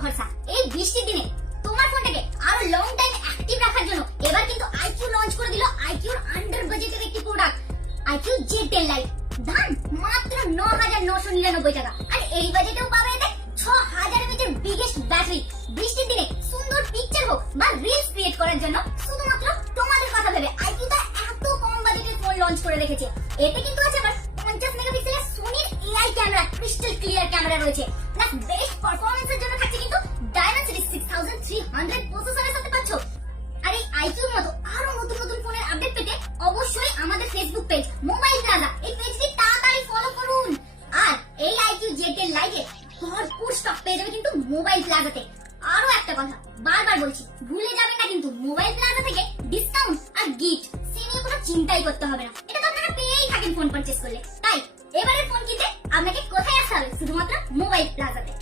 ভরসা। এই বৃষ্টির দিনে তোমার ফোনটাকে আরো লং টাইম অ্যাক্টিভ রাখার জন্য এবার কিন্তু আইকিউ লঞ্চ করে দিল আইকিউর আন্ডার বাজেটের একটি প্রোডাক্ট আইকিউ জেড10 লাইট। দাম মাত্র 9999 টাকা। আর এই বাজেটেও পাবে এতে 6000 mAh এর বিগেস্ট ব্যাটারি। বৃষ্টির দিনে সুন্দর পিকচার হোক বা রিলস ক্রিয়েট করার জন্য শুধুমাত্র তোমাদের কথা ভেবে আইকিউ তা এত কম বাজেটের ফোন লঞ্চ করে রেখেছে। এতে কিন্তু আছে আবার 50 মেগাপিক্সেলের সোনির AI camera, crystal clear camera রয়েছে। প্লাস বেস্ট পারফরম্যান্সের জন্য থাকছে কিন্তু Dimensity 6300 প্রসেসরের সাথে পাচ্ছ। আর এই আইকিউর মতো আরো নতুন নতুন ফোনের আপডেট পেতে অবশ্যই আমাদের ফেসবুক পেজ মোবাইল প্লাজা এই পেজটি তাড়াতাড়ি ফলো করুন। আর এই আইকিউ জেড10 লাইটে ভরপুর স্টক পেয়ে যাবে কিন্তু মোবাইল প্লাজাতে। আরো একটা কথা বারবার বলছি, ভুলে যাবেন না কিন্তু মোবাইল প্লাজা থেকে ডিসকাউন্ট আর গিফট সে নিয়ে কোনো চিন্তাই করতে হবে না। এটা তো আপনারা পেয়েই থাকেন ফোন পারচেজ করলে। তাই এবারে ফোন কিনতে আপনাকে কোথায় আসতে হবে? শুধুমাত্র মোবাইল প্লাজাতে।